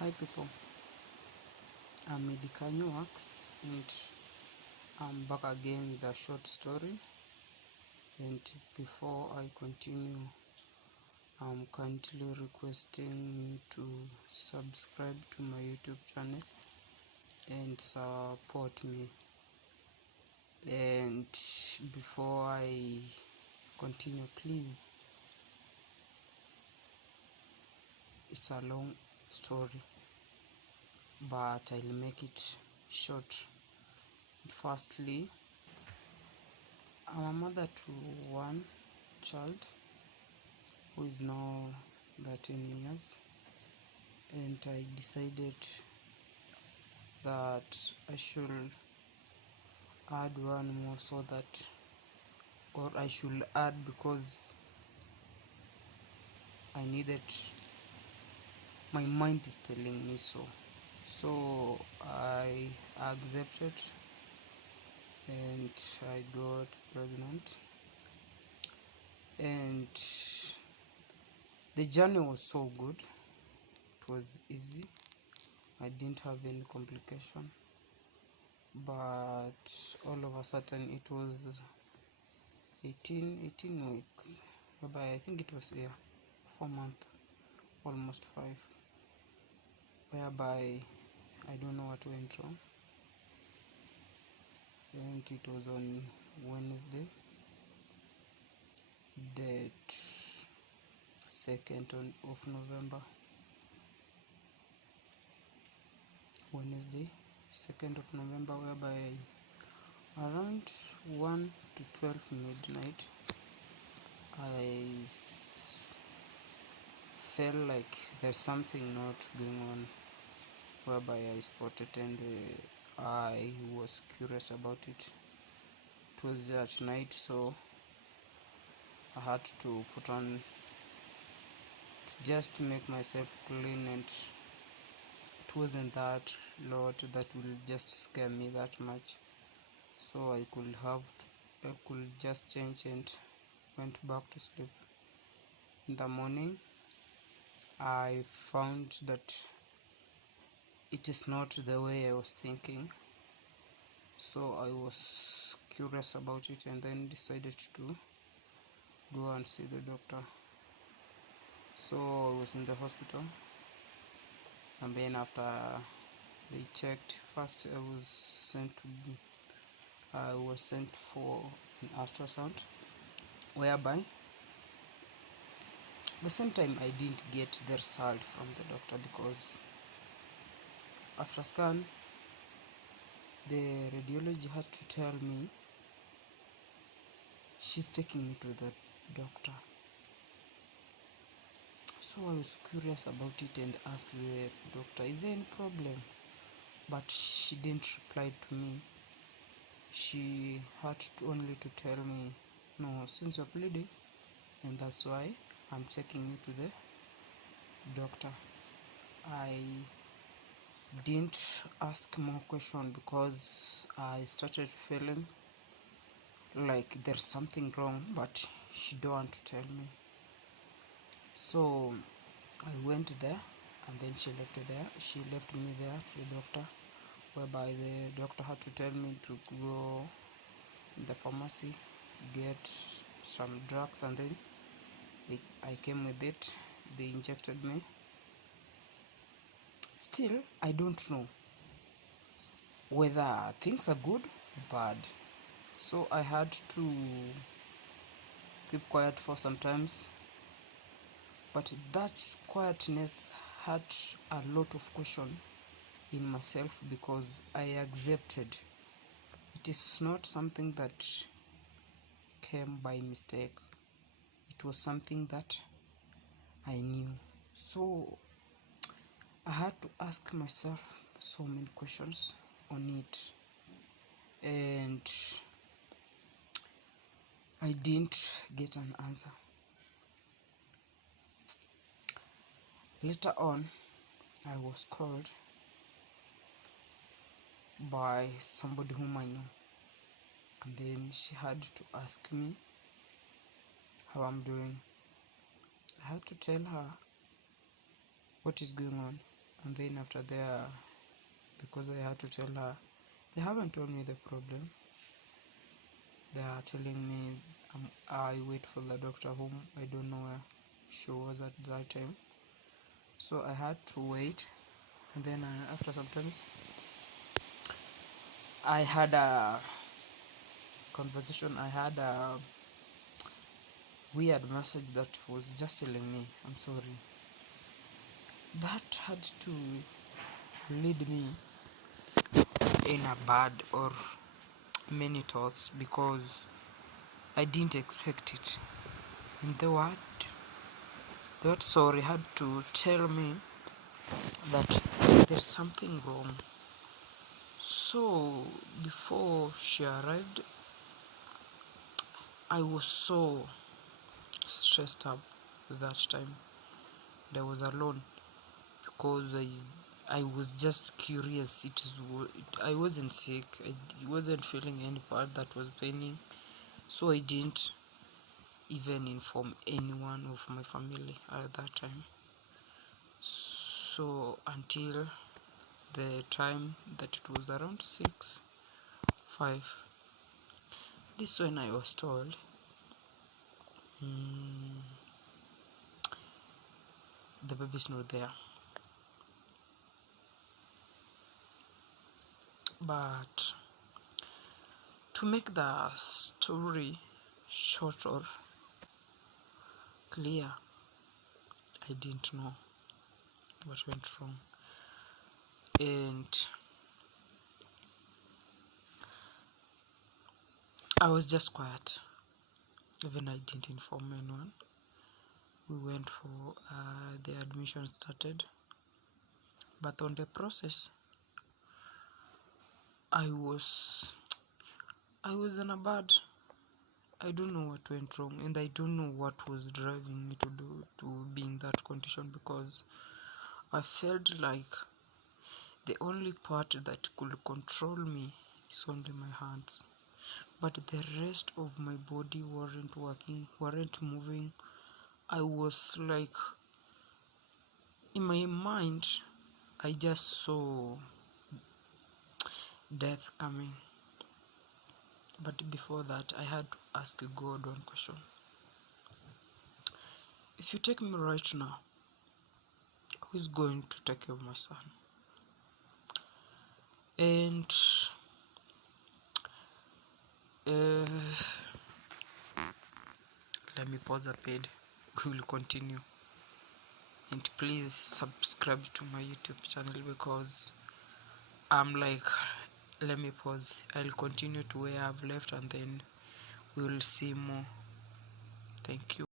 Hi people, I'm Medikanyo Wax and I'm back again with a short story. And before I continue, I'm kindly requesting you to subscribe to my YouTube channel and support me. And before I continue, please, it's a long story, but I'll make it short. Firstly, I'm a mother to one child who is now 13 years, and I decided that I should add one more so that, or I should add because I needed, my mind is telling me so. So I accepted and I got pregnant, and the journey was so good. It was easy. I didn't have any complication, but all of a sudden it was 18 weeks, whereby I think it was 4 months, almost 5, whereby I don't know what went wrong. And it was on Wednesday, date 2nd of November. Wednesday 2nd of November, whereby around 1 to 12 midnight I felt like there's something not going on, whereby I spotted, and I was curious about it. It was at night, so I had to put on just to make myself clean, and it wasn't that lot that will just scare me that much, so I could just change and went back to sleep. In the morning I found that it is not the way I was thinking, so I was curious about it and then decided to go and see the doctor. So I was in the hospital, and then after they checked, first I was sent for an ultrasound, whereby the same time I didn't get the result from the doctor, because after scan the radiology had to tell me she's taking me to the doctor. So I was curious about it and asked the doctor, is there any problem? But she didn't reply to me. She had only to tell me, no, since you're bleeding, and that's why I'm taking you to the doctor. I didn't ask more questions because I started feeling like there's something wrong, but she don't want to tell me. So I went there, and then she left me there to the doctor, whereby the doctor had to tell me to go in the pharmacy, get some drugs, and then I came with it. They injected me. Still, I don't know whether things are good or bad, so I had to keep quiet for some times. But that quietness had a lot of question in myself, because I accepted it is not something that came by mistake. It was something that I knew. So I had to ask myself so many questions on it, and I didn't get an answer. Later on, I was called by somebody whom I know, and then she had to ask me how I'm doing. I had to tell her what is going on. And then after there, because I had to tell her, they haven't told me the problem. They are telling me I wait for the doctor whom I don't know where she was at that time. So I had to wait, and then after sometimes I had a conversation. I had a weird message that was just telling me I'm sorry. That had to lead me in a bad or many thoughts, because I didn't expect it. And the word sorry had to tell me that there's something wrong. So before she arrived, I was so stressed up that time. I was alone because I was just curious. I wasn't sick. I wasn't feeling any part that was paining, so I didn't even inform anyone of my family at that time. So until the time that it was around 6:05, this when I was told, the baby's not there. But to make the story short or clear, I didn't know what went wrong, and I was just quiet. Even I didn't inform anyone. We went for the admission started, but on the process, I was in a bad. I don't know what went wrong, and I don't know what was driving me to be in that condition, because I felt like the only part that could control me is only my hands, but the rest of my body weren't working, weren't moving. I was like, in my mind, I just saw death coming. But before that, I had to ask God one question. If you take me right now, who is going to take care of my son? And let me pause the page. We will continue. And please subscribe to my YouTube channel, because I'm like, let me pause. I'll continue to where I've left, and then we will see more. Thank you.